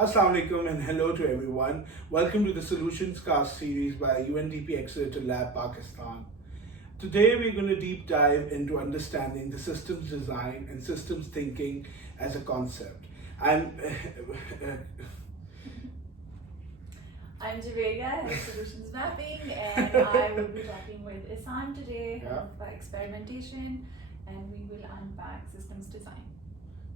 Assalamu alaikum and hello to everyone. Welcome to the Solutions Cast series by UNDP Experimentation-AccLab Pakistan. Today we're going to deep dive into understanding the systems design and systems thinking as a concept. I'm Javeria, head of Solutions Mapping, and I will be talking with Ehsan today of Experimentation, and we will unpack systems design.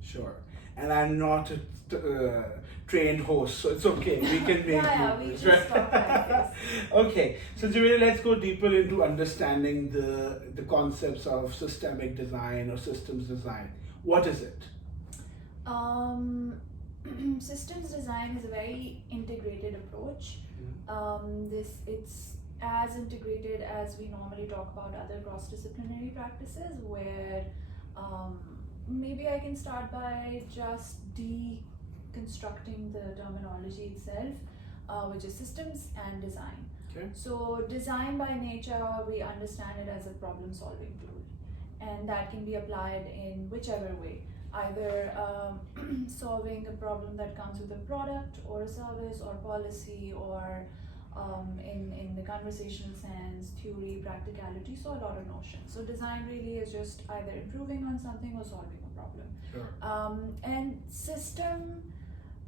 Sure. And I'm not a trained host, so it's okay. We can make we just talk like this. Okay, so Javeria, let's go deeper into understanding the concepts of systemic design or systems design. What is it? Systems design is a very integrated approach. It's as integrated as we normally talk about other cross-disciplinary practices, where maybe I can start by just deconstructing the terminology itself, which is systems and design. Okay. So design by nature, we understand it as a problem-solving tool, and that can be applied in whichever way, either solving a problem that comes with a product or a service or policy, or in the conversational sense, theory, practicality, so a lot of notions. So design really is just either improving on something or solving a problem. Sure. And system,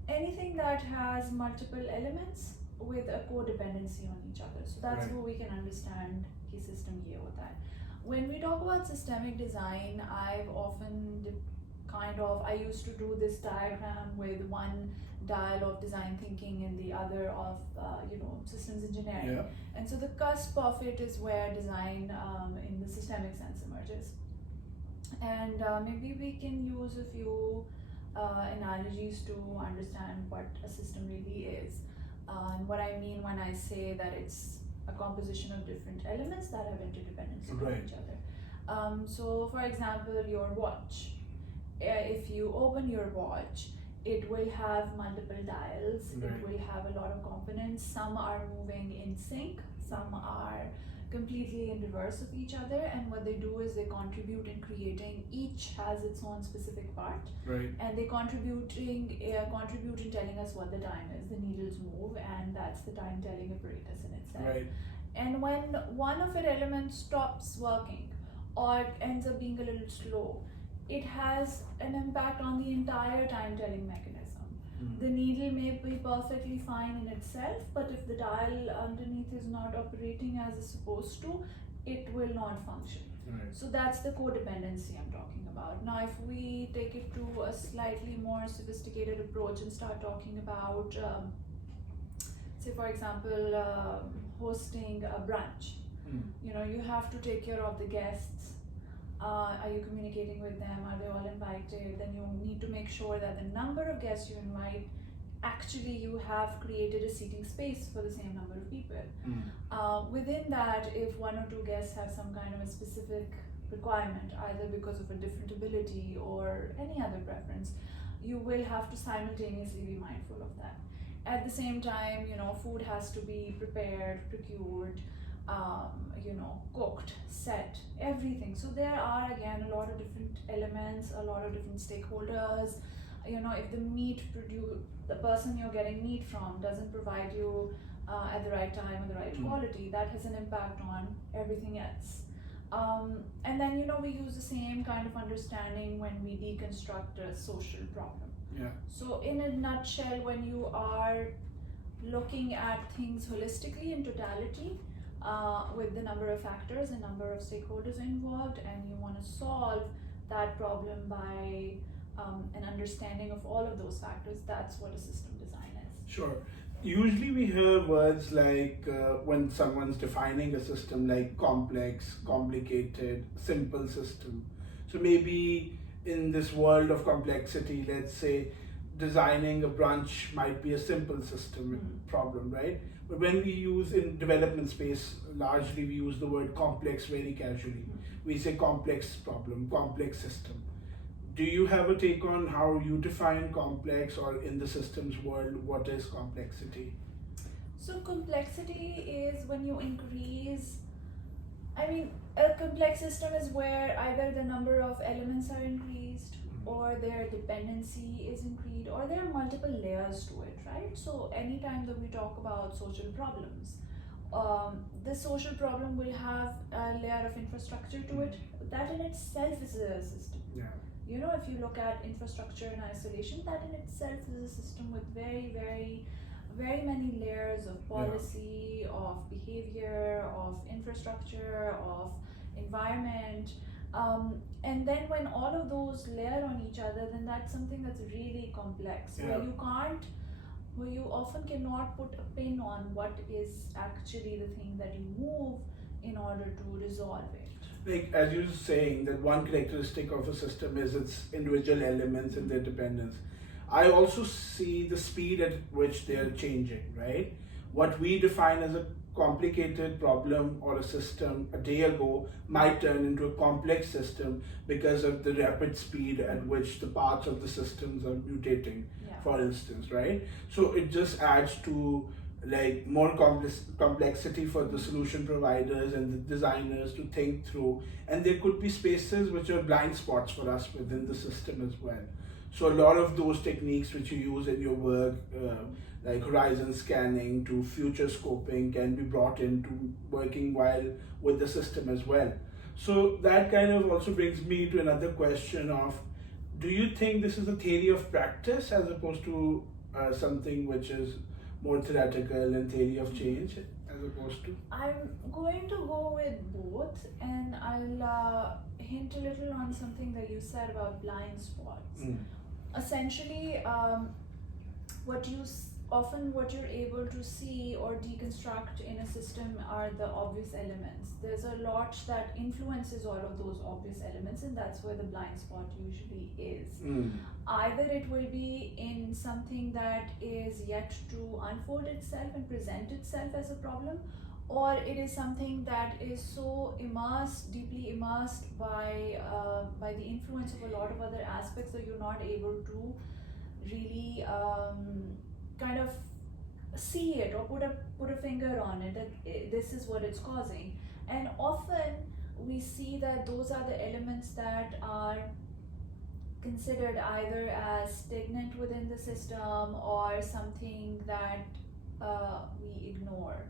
anything that has multiple elements with a codependency on each other. So that's Right. where we can understand the system here with that. When we talk about systemic design, I've often I used to do this diagram with one dial of design thinking and the other of systems engineering. Yeah. And so the cusp of it is where design in the systemic sense emerges. And maybe we can use a few analogies to understand what a system really is. And what I mean when I say that it's a composition of different elements that have interdependency Right. with each other. So for example, your watch. If you open your watch, it will have multiple dials, Right. it will have a lot of components. Some are moving in sync, some are completely in reverse of each other, and what they do is they contribute in creating, each has its own specific part, Right. and they contribute in telling us what the time is. The needles move, and that's the time telling apparatus in itself. Right. And when one of its elements stops working or ends up being a little slow, it has an impact on the entire time-telling mechanism. The needle may be perfectly fine in itself, but if the dial underneath is not operating as it's supposed to, it will not function. Right. So that's the codependency I'm talking about. Now, if we take it to a slightly more sophisticated approach and start talking about, say for example, hosting a brunch. You have to take care of the guests. Are you communicating with them? Are they all invited? Then you need to make sure that the number of guests you invite, actually you have created a seating space for the same number of people. Within that, if one or two guests have some kind of a specific requirement, either because of a different ability or any other preference, you will have to simultaneously be mindful of that. At the same time, food has to be prepared, procured, cooked, set, everything. So there are again a lot of different elements, a lot of different stakeholders. If the person you're getting meat from doesn't provide you at the right time or the right quality, that has an impact on everything else. And then we use the same kind of understanding when we deconstruct a social problem. Yeah. So in a nutshell, when you are looking at things holistically in totality, with the number of factors and number of stakeholders involved, and you want to solve that problem by an understanding of all of those factors, that's what a system design is. Sure. Usually we hear words like when someone's defining a system, like complex, complicated, simple system. So maybe in this world of complexity, let's say designing a brunch might be a simple system problem, right? But when we use in development space, largely we use the word complex very casually. We say complex problem, complex system. Do you have a take on how you define complex, or in the systems world, what is complexity? So complexity is when you increase, a complex system is where either the number of elements are increased or or their dependency is increased, or there are multiple layers to it, right? So anytime that we talk about social problems, this social problem will have a layer of infrastructure to it. That in itself is a system. Yeah. You know, if you look at infrastructure in isolation, that in itself is a system with very, very, very many layers of policy, of behavior, of infrastructure, of environment. And then when all of those layer on each other, then that's something that's really complex, where you often cannot put a pin on what is actually the thing that you move in order to resolve it. Like, as you were saying, that one characteristic of a system is its individual elements and their dependence. I also see the speed at which they are changing, right? What we define as a complicated problem or a system a day ago might turn into a complex system because of the rapid speed at which the parts of the systems are mutating, for instance, right? So it just adds to like more complexity for the solution providers and the designers to think through, and there could be spaces which are blind spots for us within the system as well. So a lot of those techniques which you use in your work, like horizon scanning to future scoping, can be brought into working while with the system as well. So that kind of also brings me to another question of, do you think this is a theory of practice as opposed to something which is more theoretical and theory of change as opposed to? I'm going to go with both, and I'll hint a little on something that you said about blind spots. Essentially, what you're able to see or deconstruct in a system are the obvious elements. There's a lot that influences all of those obvious elements, and that's where the blind spot usually is. Either it will be in something that is yet to unfold itself and present itself as a problem, or it is something that is so deeply immersed by the influence of a lot of other aspects that you're not able to really kind of see it or put a finger on it, that this is what it's causing. And often we see that those are the elements that are considered either as stagnant within the system or something that we ignore.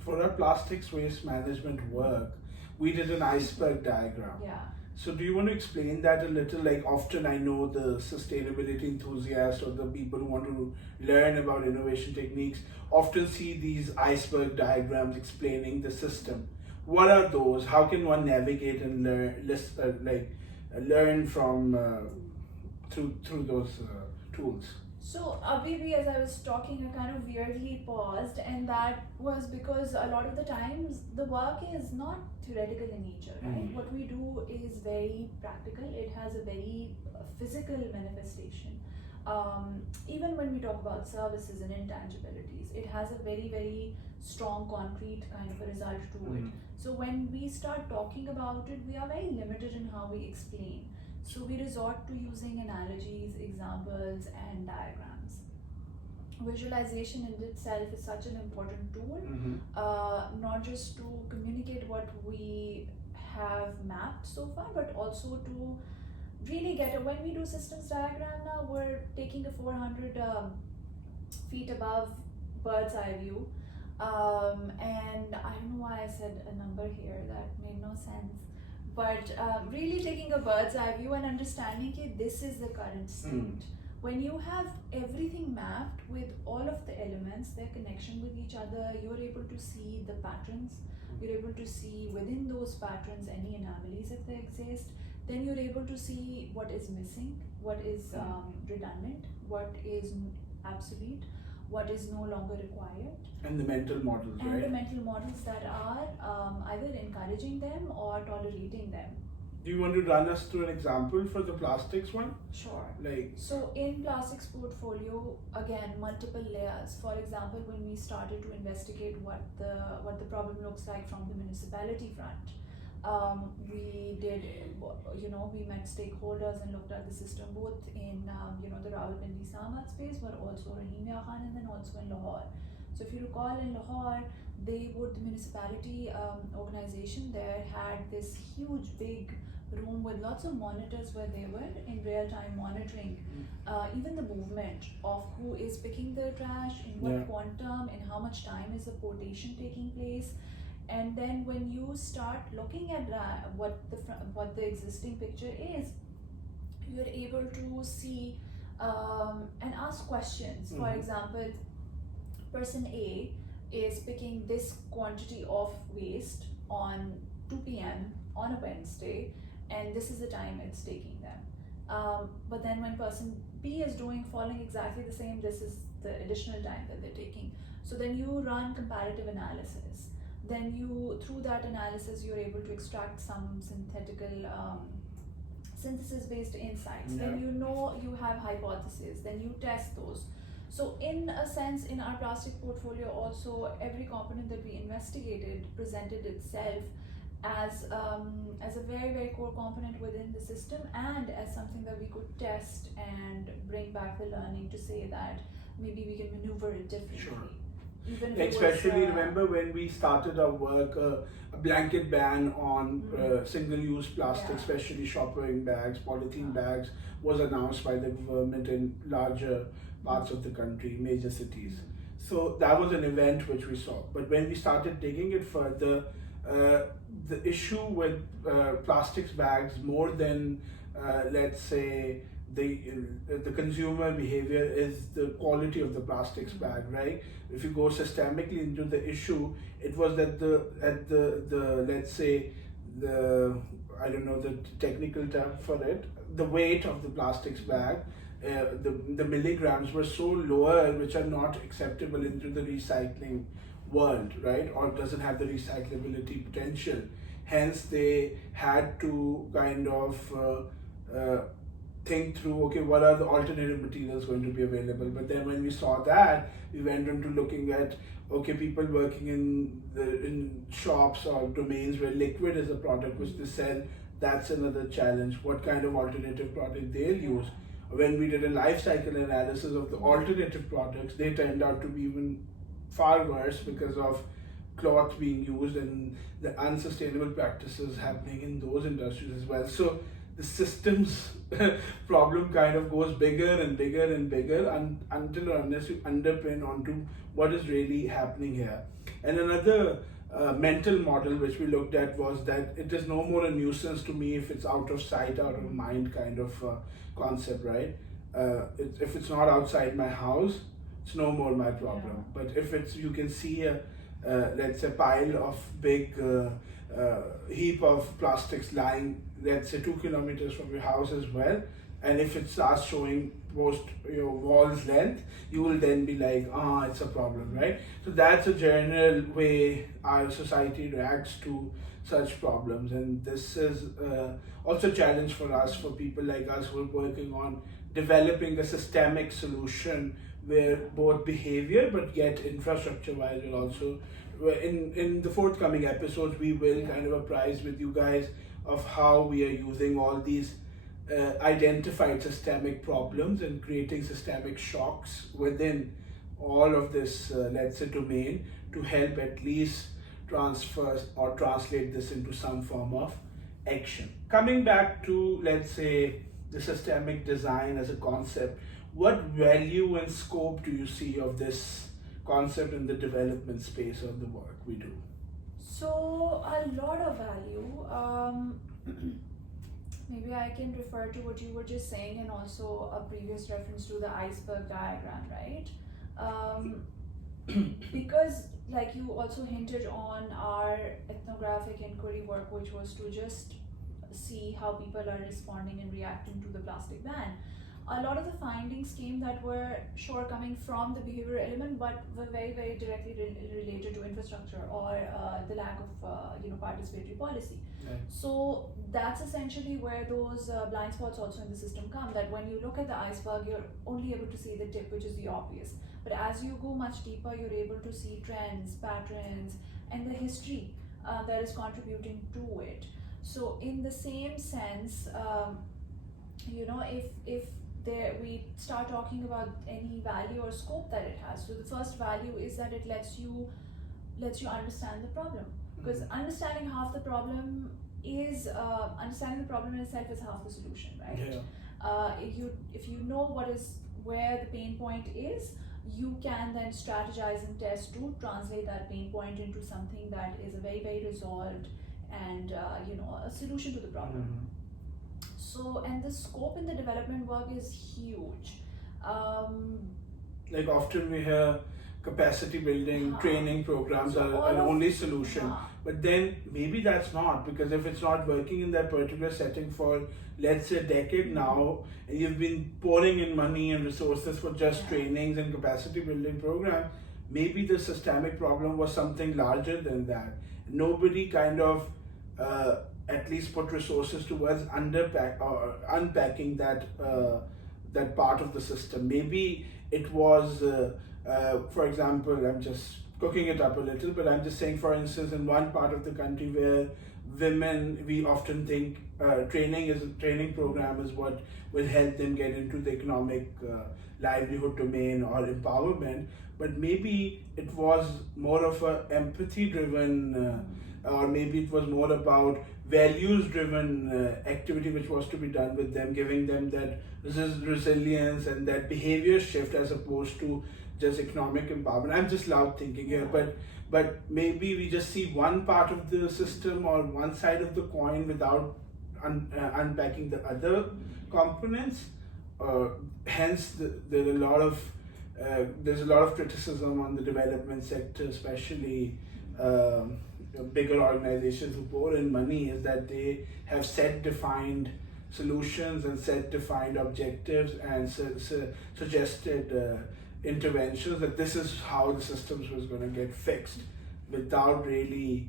For our plastics waste management work, we did an iceberg diagram. Yeah. So do you want to explain that a little? Like, often I know the sustainability enthusiasts or the people who want to learn about innovation techniques often see these iceberg diagrams explaining the system. What are those? How can one navigate and learn from through those tools? So Abibi, as I was talking, I kind of weirdly paused, and that was because a lot of the times the work is not theoretical in nature, right? What we do is very practical. It has a very physical manifestation. Even when we talk about services and intangibilities, it has a very, very strong, concrete kind of a result to it. So when we start talking about it, we are very limited in how we explain. So we resort to using analogies, examples, and diagrams. Visualization in itself is such an important tool, not just to communicate what we have mapped so far, but also to really when we do systems diagram now, we're taking a 400 feet above bird's eye view. And I don't know why I said a number here, that made no sense. But really taking a bird's eye view and understanding that this is the current state. When you have everything mapped with all of the elements, their connection with each other, you're able to see the patterns, you're able to see within those patterns any anomalies if they exist, then you're able to see what is missing, what is redundant, what is obsolete, what is no longer required. And the mental models, and right? the mental models that are either encouraging them or tolerating them. Do you want to run us through an example for the plastics one? Sure. Like, so in plastics portfolio, again, multiple layers. For example, when we started to investigate what the problem looks like from the municipality front, we met stakeholders and looked at the system both in the Rawalpindi Samad space, but also Rahimia Khan, and then also in Lahore. So if you recall, in Lahore, the municipality organization there had this huge big room with lots of monitors where they were in real time monitoring even the movement of who is picking the trash, in what quantum, in how much time is the portation taking place. And then when you start looking at what the existing picture is, you're able to see and ask questions. For example, person A is picking this quantity of waste on 2 p.m. on a Wednesday, and this is the time it's taking them. But then when person B is following exactly the same, this is the additional time that they're taking. So then you run comparative analysis. Then through that analysis, you're able to extract some synthesis-based insights. Then you have hypotheses. Then you test those. So in a sense, in our plastic portfolio also, every component that we investigated presented itself as a very, very core component within the system, and as something that we could test and bring back the learning to say that maybe we can maneuver it differently. Sure. Even if especially remember when we started our work, a blanket ban on single-use plastic, especially shopping bags, polythene bags, was announced by the government in larger parts of the country, major cities. So that was an event which we saw. But when we started digging it further, the issue with plastics bags, more than let's say the consumer behavior, is the quality of the plastics bag, right? If you go systemically into the issue, it was that the let's say I don't know the technical term for it, the weight of the plastics bag, the milligrams were so lower, which are not acceptable into the recycling world, right? Or doesn't have the recyclability potential. Hence, they had to kind of think through, okay, what are the alternative materials going to be available? But then when we saw that, we went into looking at, okay, people working in shops or domains where liquid is a product which they sell, that's another challenge. What kind of alternative product they'll use? When we did a life cycle analysis of the alternative products, they turned out to be even far worse because of cloth being used and the unsustainable practices happening in those industries as well. So the systems problem kind of goes bigger and bigger and bigger until or unless you underpin onto what is really happening here. And another mental model which we looked at was that it is no more a nuisance to me if it's out of sight, out of mind kind of concept, right? If it's not outside my house, it's no more my problem. But if it's, you can see a let's say pile of big heap of plastics lying, let's say 2 kilometers from your house as well, and if it starts showing post your wall's length, you will then be like, it's a problem, right? So that's a general way our society reacts to such problems, and this is also a challenge for us, for people like us who are working on developing a systemic solution where both behavior but yet infrastructure wise will also, in the forthcoming episodes, we will kind of apprise with you guys of how we are using all these identified systemic problems and creating systemic shocks within all of this, let's say, domain, to help at least transfer or translate this into some form of action. Coming back to, let's say, the systemic design as a concept, what value and scope do you see of this concept in the development space of the work we do? So a lot of value. Maybe I can refer to what you were just saying, and also a previous reference to the iceberg diagram, right? Because like you also hinted on our ethnographic inquiry work, which was to just see how people are responding and reacting to the plastic ban. A lot of the findings came that were sure coming from the behavioral element, but were very, very directly related to infrastructure or the lack of participatory policy. Right. So that's essentially where those blind spots also in the system come, that when you look at the iceberg, you're only able to see the tip, which is the obvious. But as you go much deeper, you're able to see trends, patterns, and the history that is contributing to it. So in the same sense, if we start talking about any value or scope that it has. So the first value is that it lets you understand the problem, because understanding half the problem is understanding the problem in itself is half the solution, right? Yeah. If you know where the pain point is, you can then strategize and test to translate that pain point into something that is a very, very resolved and a solution to the problem. So, and the scope in the development work is huge. Like often we hear capacity building, training programs So are an only solution. But then maybe that's not, because if it's not working in that particular setting for, let's say, a decade now, and you've been pouring in money and resources for just trainings and capacity building programs, maybe the systemic problem was something larger than that. Nobody kind of at least put resources towards unpacking that that part of the system. Maybe it was, for example, I'm just cooking it up a little, but I'm just saying, for instance, in one part of the country where women, we often think training program is what will help them get into the economic livelihood domain or empowerment, but maybe it was more of a empathy driven or maybe it was more about values driven activity which was to be done with them, giving them that resilience and that behavior shift as opposed to just economic empowerment. I'm just loud thinking here, but maybe we just see one part of the system or one side of the coin without unpacking the other components. Hence, there's a lot of criticism on the development sector, especially bigger organizations who pour in money, is that they have set defined solutions and set defined objectives and suggested interventions that this is how the systems was going to get fixed, without really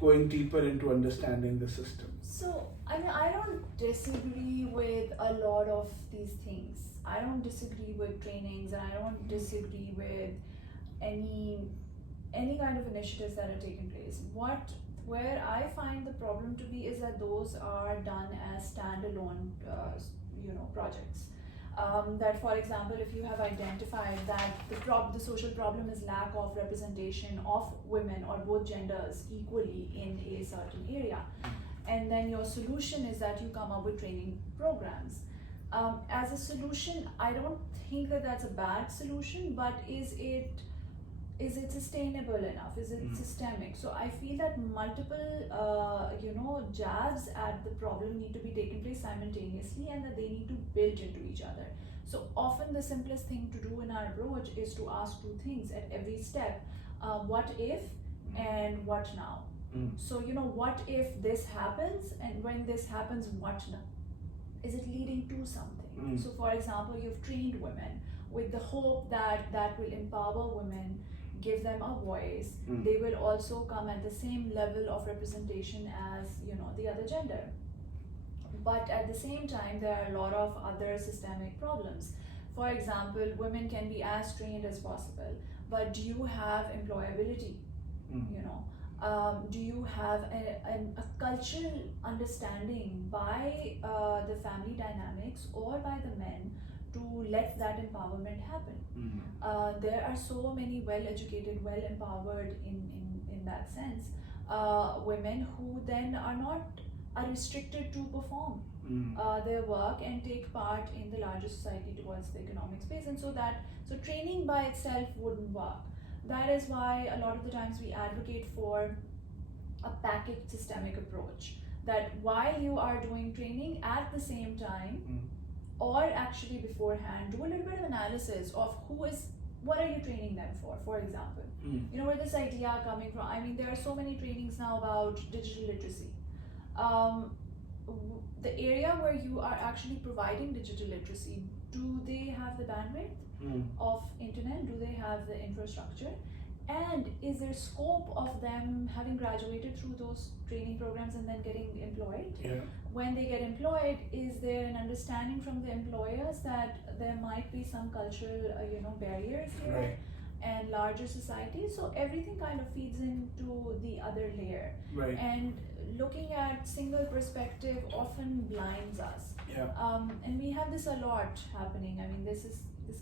going deeper into understanding the system. So, I mean, I don't disagree with a lot of these things. I don't disagree with trainings, and I don't disagree with any kind of initiatives that are taking place. Where I find the problem to be is that those are done as standalone, projects. That, for example, if you have identified that the social problem is lack of representation of women or both genders equally in a certain area, and then your solution is that you come up with training programs. As a solution, I don't think that that's a bad solution, but is it sustainable enough? Is it systemic? So I feel that multiple, jabs at the problem need to be taken place simultaneously, and that they need to build into each other. So often the simplest thing to do in our approach is to ask two things at every step: what if and what now? So what if this happens, and when this happens, what now? Is it leading to something? So for example, you've trained women with the hope that that will empower women, give them a voice. They will also come at the same level of representation as the other gender. But at the same time, there are a lot of other systemic problems. For example, women can be as trained as possible, but do you have employability? Do you have a cultural understanding by the family dynamics or by the men to let that empowerment happen? There are so many well-educated, well-empowered in that sense, women who then are restricted to perform their work and take part in the larger society towards the economic space, and so training by itself wouldn't work. That is why a lot of the times we advocate for a packaged systemic approach, that while you are doing training, at the same time or actually beforehand, do a little bit of analysis of what are you training them for example. Where this idea coming from? I mean, there are so many trainings now about digital literacy. The area where you are actually providing digital literacy, do they have the bandwidth of internet? Do they have the infrastructure? And is there scope of them having graduated through those training programs and then getting employed? When they get employed, is there an understanding from the employers that there might be some cultural barriers here and larger society? So everything kind of feeds into the other layer. And looking at single perspective often blinds us. And we have this a lot happening. I mean, this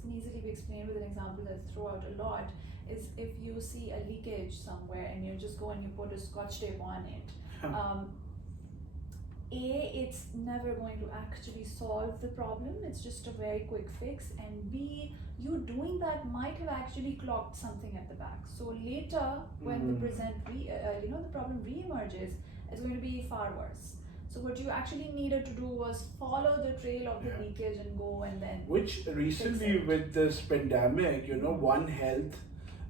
can easily be explained with an example that I throw out a lot. Is if you see a leakage somewhere and you just go and you put a scotch tape on it, It's never going to actually solve the problem, it's just a very quick fix, and B, you doing that might have actually clogged something at the back. So later, when the the problem re-emerges, it's going to be far worse. So what you actually needed to do was follow the trail of the leakage and go and then. Which recently with this pandemic, One Health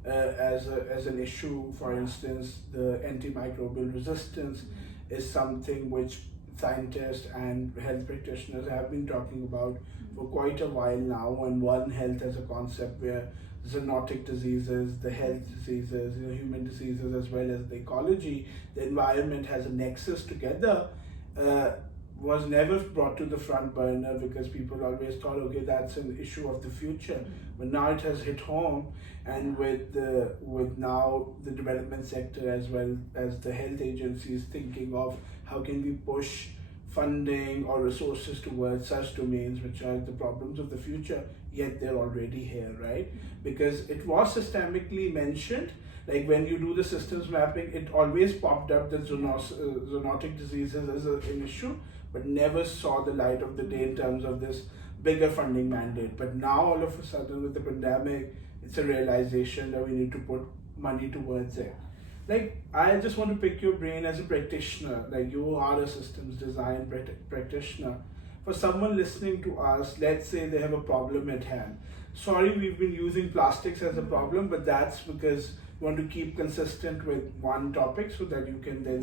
as an issue, for instance, the antimicrobial resistance is something which scientists and health practitioners have been talking about for quite a while now, and One Health as a concept where zoonotic diseases, the health diseases, human diseases, as well as the ecology, the environment has a nexus together, was never brought to the front burner because people always thought, okay, that's an issue of the future. But now it has hit home, and with now the development sector as well as the health agencies thinking of how can we push funding or resources towards such domains which are the problems of the future, yet they're already here, right? Because it was systemically mentioned, like when you do the systems mapping, it always popped up that zoonotic diseases as an issue, but never saw the light of the day in terms of this bigger funding mandate. But now all of a sudden with the pandemic, it's a realization that we need to put money towards it. Like, I just want to pick your brain as a practitioner, like you are a systems design practitioner. For someone listening to us, let's say they have a problem at hand. Sorry, we've been using plastics as a problem, but that's because we want to keep consistent with one topic so that you can then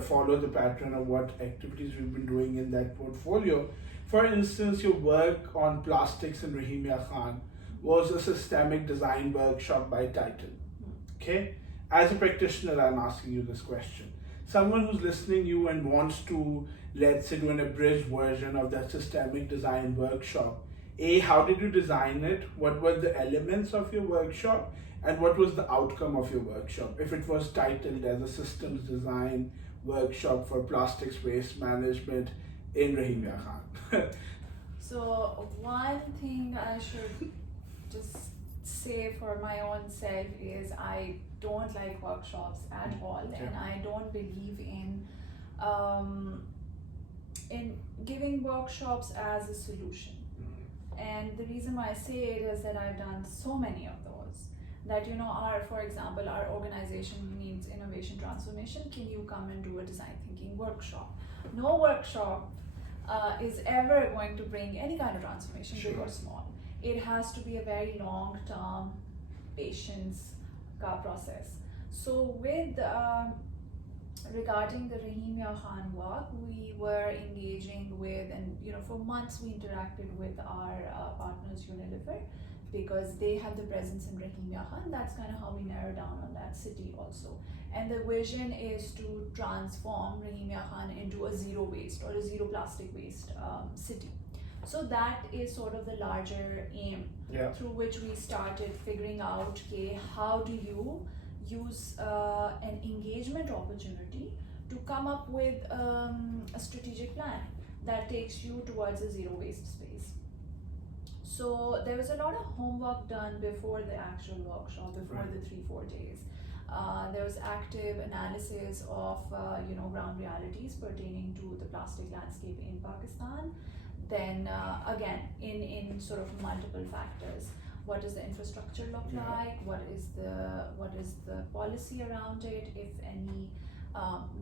follow the pattern of what activities we've been doing in that portfolio. For instance, your work on plastics in Rahimia Khan was a systemic design workshop by title. Okay? As a practitioner, I'm asking you this question. Someone who's listening you and wants to, let's say, do an abridged version of that systemic design workshop. A, how did you design it? What were the elements of your workshop? And what was the outcome of your workshop? If it was titled as a systems design workshop for plastics waste management in Rahimia Khan. So one thing I should just say for my own self is I don't like workshops at all, and I don't believe in giving workshops as a solution. And the reason why I say it is that I've done so many of those that, for example, our organization needs innovation transformation. Can you come and do a design thinking workshop? No workshop is ever going to bring any kind of transformation, big or small. It has to be a very long-term patience process. So with regarding the Rahimia Khan work, we were engaging with, and for months we interacted with our partners Unilever, because they had the presence in Rahimia Khan. That's kind of how we narrowed down on that city also. And the vision is to transform Rahimia Khan into a zero waste or a zero plastic waste city. So that is sort of the larger aim through which we started figuring out, okay, how do you use an engagement opportunity to come up with a strategic plan that takes you towards a zero waste space. So there was a lot of homework done before the actual workshop, before the 3-4 days. There was active analysis of ground realities pertaining to the plastic landscape in Pakistan. Then again, in sort of multiple factors. What does the infrastructure look like? What is the policy around it, if any?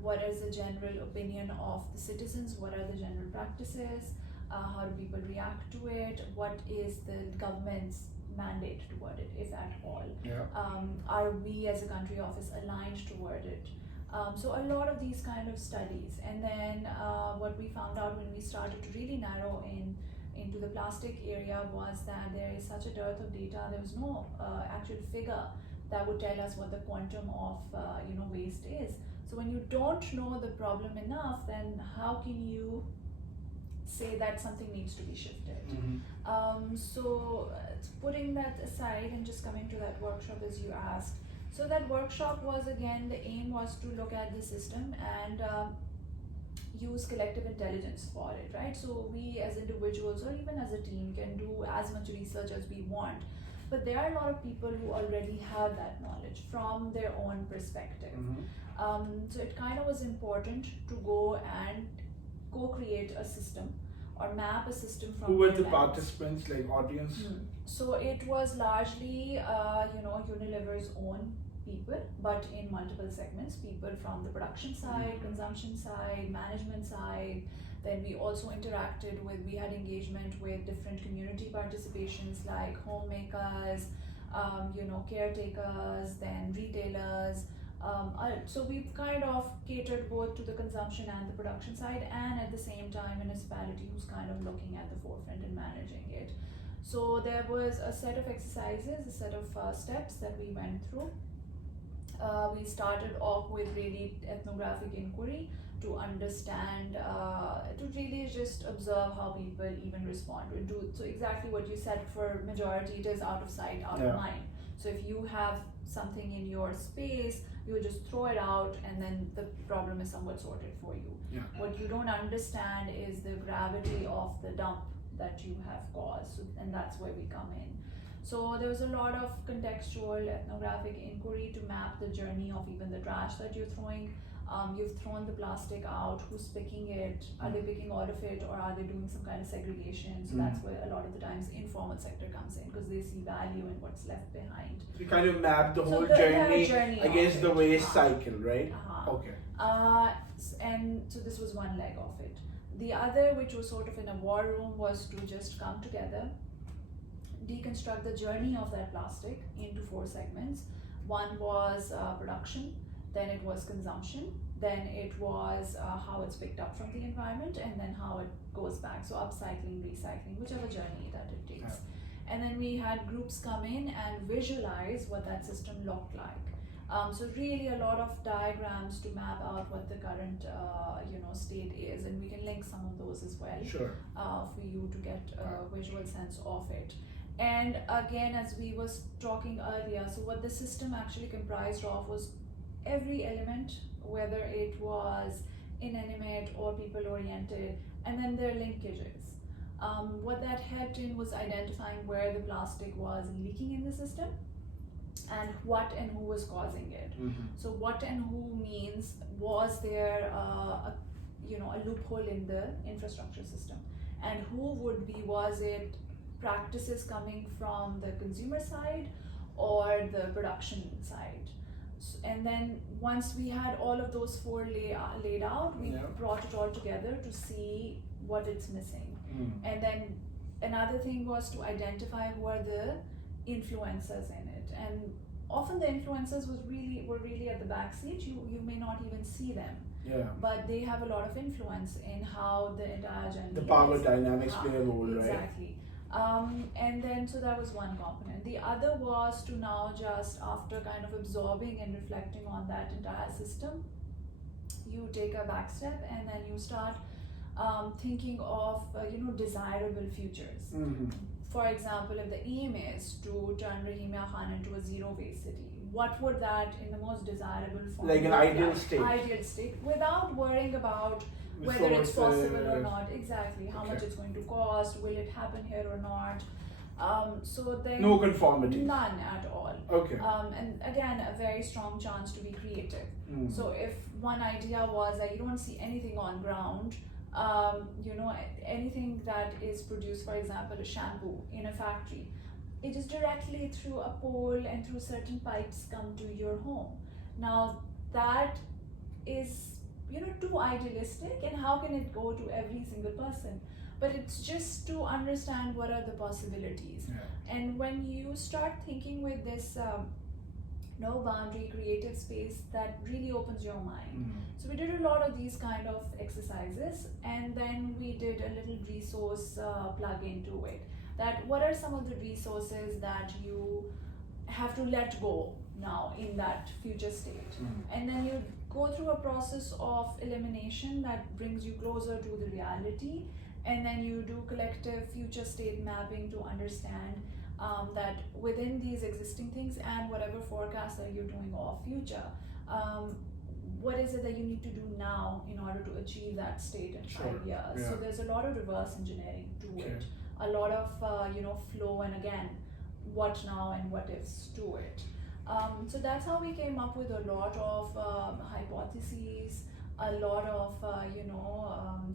What is the general opinion of the citizens? What are the general practices? How do people react to it? What is the government's mandate toward it, if at all? Are we as a country office aligned toward it? So a lot of these kind of studies. And then what we found out when we started to really narrow into the plastic area was that there is such a dearth of data. There was no actual figure that would tell us what the quantum of waste is. So when you don't know the problem enough, then how can you say that something needs to be shifted? So putting that aside and just coming to that workshop as you asked. So that workshop was, again, the aim was to look at the system and use collective intelligence for it, right? So we as individuals or even as a team can do as much research as we want, but there are a lot of people who already have that knowledge from their own perspective. So it kind of was important to go and co-create a system or map a system from who were their the lens. participants, like audience? So it was largely, Unilever's own people, but in multiple segments, people from the production side, consumption side, management side. Then we also interacted with, we had engagement with different community participations like homemakers, caretakers, then retailers. So we've kind of catered both to the consumption and the production side, and at the same time municipality who's kind of looking at the forefront and managing it. So there was a set of exercises, a set of steps that we went through. We started off with really ethnographic inquiry to understand, to really just observe how people even respond. So exactly what you said, for majority it is out of sight, out of mind. So if you have something in your space, you just throw it out and then the problem is somewhat sorted for you. What you don't understand is the gravity of the dump that you have caused, and that's where we come in. So there was a lot of contextual ethnographic inquiry to map the journey of even the trash that you're throwing. You've thrown the plastic out, who's picking it? Are they picking all of it, or are they doing some kind of segregation? So that's where a lot of the times informal sector comes in, because they see value in what's left behind. You kind of map the whole journey against the waste cycle, right? Okay. And so this was one leg of it. The other, which was sort of in a war room, was to just come together, deconstruct the journey of that plastic into 4 segments. One was production, then it was consumption, then it was how it's picked up from the environment, and then how it goes back. So upcycling, recycling, whichever journey that it takes. And then we had groups come in and visualize what that system looked like. So really a lot of diagrams to map out what the current state is, and we can link some of those as well for you to get a visual sense of it. And again, as we was talking earlier, so what the system actually comprised of was every element, whether it was inanimate or people oriented, and then their linkages. What that helped in was identifying where the plastic was leaking in the system, and what and who was causing it. So what and who means, was there a loophole in the infrastructure system, and who would be, was it practices coming from the consumer side or the production side? And then once we had all of those 4 laid out, we brought it all together to see what it's missing. And then another thing was to identify who are the influencers in it, and often the influencers were really at the back seat. You may not even see them, but they have a lot of influence in how the entire journey, the power dynamics play a role, right? Exactly. And then so that was one component. The other was to now, just after kind of absorbing and reflecting on that entire system, you take a back step and then you start thinking of desirable futures. For example, if the aim is to turn Rahimia Khan into a zero waste city, what would that in the most desirable form, like an ideal state, without worrying about whether it's possible or not, exactly, how much it's going to cost, will it happen here or not. So then no conformity, none at all. And again, a very strong chance to be creative. So if one idea was that you don't see anything on ground, anything that is produced, for example a shampoo in a factory, it is directly through a pole and through certain pipes come to your home. Now that is too idealistic, and how can it go to every single person? But it's just to understand what are the possibilities. And when you start thinking with this no boundary creative space, that really opens your mind. So we did a lot of these kind of exercises, and then we did a little resource plug into it, that what are some of the resources that you have to let go now in that future state. And then you go through a process of elimination that brings you closer to the reality, and then you do collective future state mapping to understand that within these existing things and whatever forecast that you're doing of future, what is it that you need to do now in order to achieve that state in 5 years. So there's a lot of reverse engineering to it, a lot of flow, and again, what now and what ifs to it. So that's how we came up with a lot of hypotheses, a lot of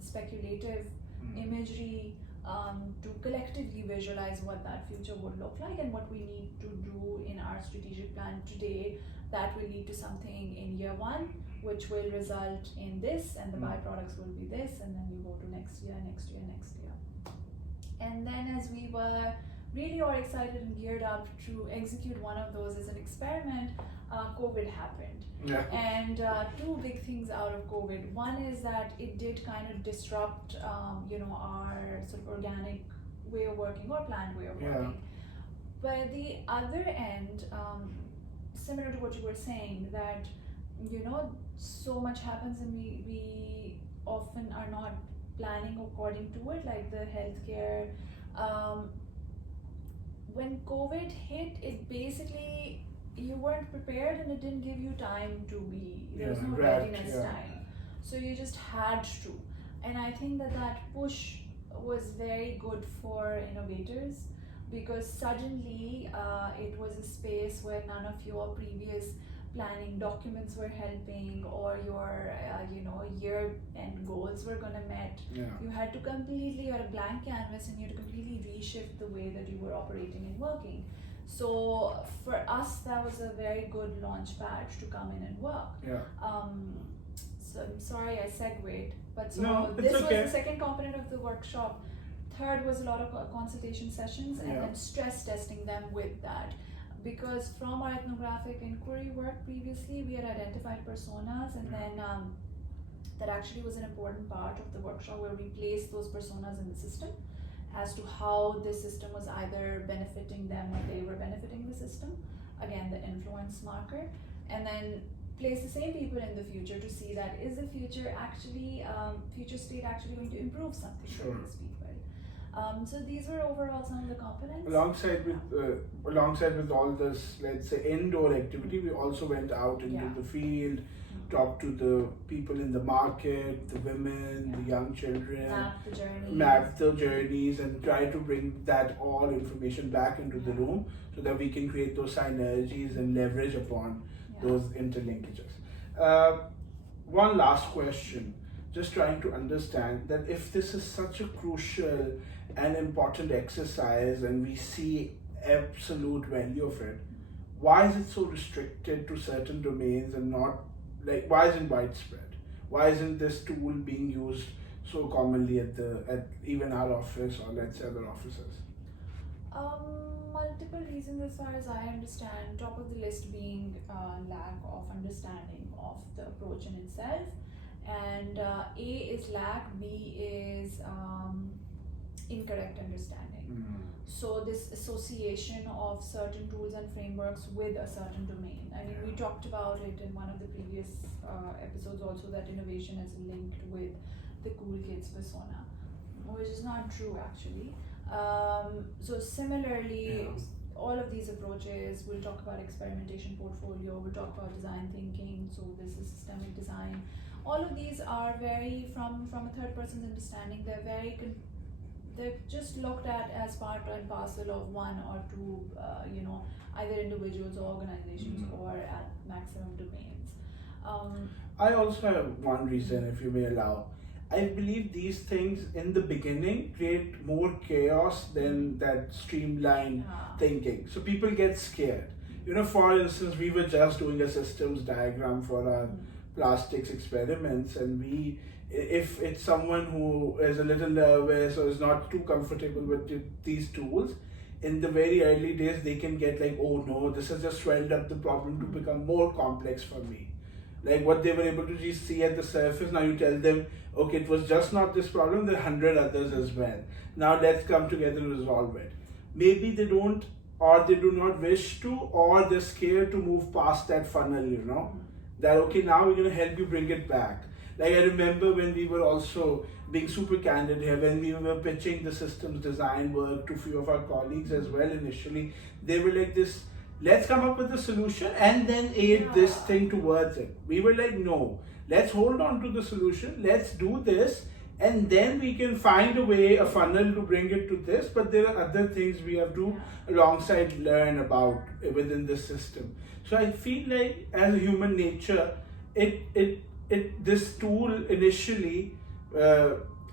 speculative imagery, to collectively visualize what that future would look like and what we need to do in our strategic plan today that will lead to something in year one, which will result in this, and the byproducts will be this, and then we go to next year. And then as we were really all excited and geared up to execute one of those as an experiment, COVID happened. Yeah. And two big things out of COVID. One is that it did kind of disrupt, our sort of organic way of working or planned way of working. But the other end, similar to what you were saying, that so much happens and we often are not planning according to it, like the healthcare. When COVID hit, it basically, you weren't prepared and it didn't give you time to be, there was no readiness time. So you just had to. And I think that push was very good for innovators, because suddenly it was a space where none of your previous planning documents were helping, or your year-end goals were gonna met. You had to completely, or a blank canvas, and you had to completely reshift the way that you were operating and working. So for us, that was a very good launch pad to come in and work. So I'm sorry I segued, but this was the second component of the workshop. Third was a lot of consultation sessions, and then stress testing them with that. Because from our ethnographic inquiry work previously, we had identified personas, and then that actually was an important part of the workshop, where we placed those personas in the system as to how this system was either benefiting them or they were benefiting the system. Again, the influence marker. And then place the same people in the future to see that is the future state actually going to improve something for these people. So these were overall some of the components. Alongside with all this, let's say, indoor activity, we also went out into the field, talked to the people in the market, the women, the young children, map the journeys, and try to bring that all information back into the room so that we can create those synergies and leverage upon those interlinkages. One last question, just trying to understand that if this is such a crucial and important exercise and we see absolute value of it, why is it so restricted to certain domains and not, like, why isn't widespread? Why isn't this tool being used so commonly at even our office, or let's say other offices? Multiple reasons as far as I understand. Top of the list being lack of understanding of the approach in itself. And A is lack, B is incorrect understanding. So this association of certain tools and frameworks with a certain domain. I mean, we talked about it in one of the previous episodes also, that innovation is linked with the cool kids persona, which is not true actually. So similarly, all of these approaches, we'll talk about experimentation portfolio, we'll talk about design thinking, so this is systemic design. All of these are very, from a third person's understanding, they're just looked at as part and parcel of one or two, either individuals or organizations or at maximum domains. I also have one reason, if you may allow. I believe these things in the beginning create more chaos than that streamlined thinking. So people get scared. For instance, we were just doing a systems diagram for our plastics experiments, and if it's someone who is a little nervous or is not too comfortable with these tools, in the very early days they can get like, oh no, this has just swelled up the problem to become more complex for me. Like what they were able to just see at the surface, now you tell them, okay, it was just not this problem, there are 100 others as well. Now let's come together and resolve it. Maybe they don't, or they do not wish to, or they're scared to move past that funnel, that okay, now we're going to help you bring it back. Like I remember when we were also being super candid here, when we were pitching the systems design work to a few of our colleagues as well initially, they were like this, let's come up with a solution and then aid this thing towards it. We were like, no, let's hold on to the solution, let's do this, and then we can find a way, a funnel to bring it to this, but there are other things we have to alongside learn about within this system. So I feel like as a human nature, this tool initially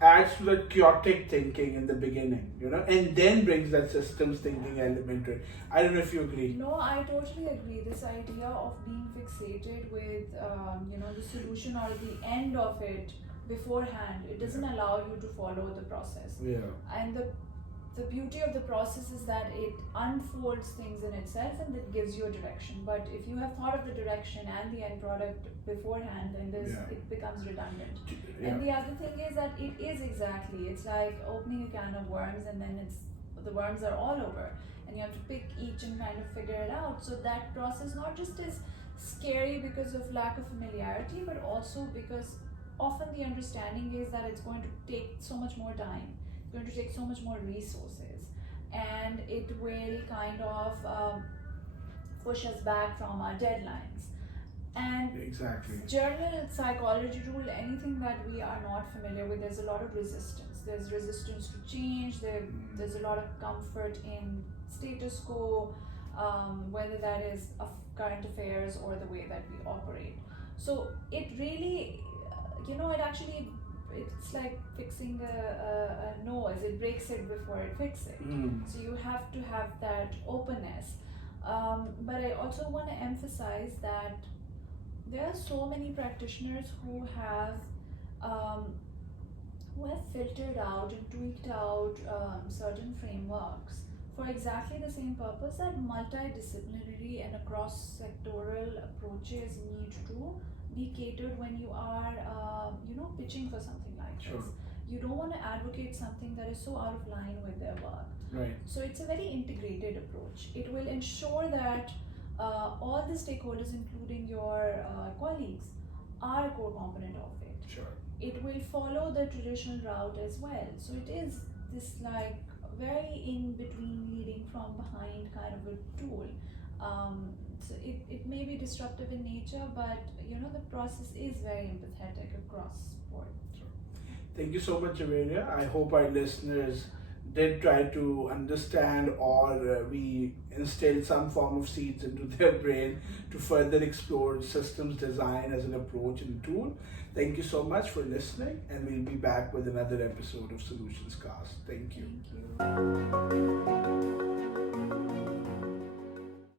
adds to the chaotic thinking in the beginning, and then brings that systems thinking element to it. I don't know if you agree. No, I totally agree. This idea of being fixated with, the solution or the end of it beforehand, it doesn't allow you to follow the process. Yeah. And the beauty of the process is that it unfolds things in itself and it gives you a direction. But if you have thought of the direction and the end product beforehand, then it becomes redundant. Yeah. And the other thing is that it's like opening a can of worms, and then the worms are all over, and you have to pick each and kind of figure it out. So that process not just is scary because of lack of familiarity, but also because often the understanding is that it's going to take so much more time, it's going to take so much more resources, and it will kind of push us back from our deadlines. And exactly, journal, psychology rule, anything that we are not familiar with, there's a lot of resistance. There's resistance to change, there's a lot of comfort in status quo, whether that is of current affairs or the way that we operate. So it really, it's like fixing a nose. It breaks it before it fixes it. So you have to have that openness. But I also want to emphasize that there are so many practitioners who have filtered out and tweaked out certain frameworks for exactly the same purpose, that multidisciplinary and cross-sectoral approaches need to be catered when you are pitching for something like this. You don't want to advocate something that is so out of line with their work. Right. So it's a very integrated approach. It will ensure that all the stakeholders, including your colleagues, are a core component of it. Sure. It will follow the traditional route as well. So it is this like very in between, leading from behind kind of a tool. So it may be disruptive in nature, but the process is very empathetic across board. Sure. Thank you so much, Javeria. I hope our listeners did try to understand, or we instilled some form of seeds into their brain to further explore systems design as an approach and tool. Thank you so much for listening, and we'll be back with another episode of Solutions Cast. Thank you. Thank you.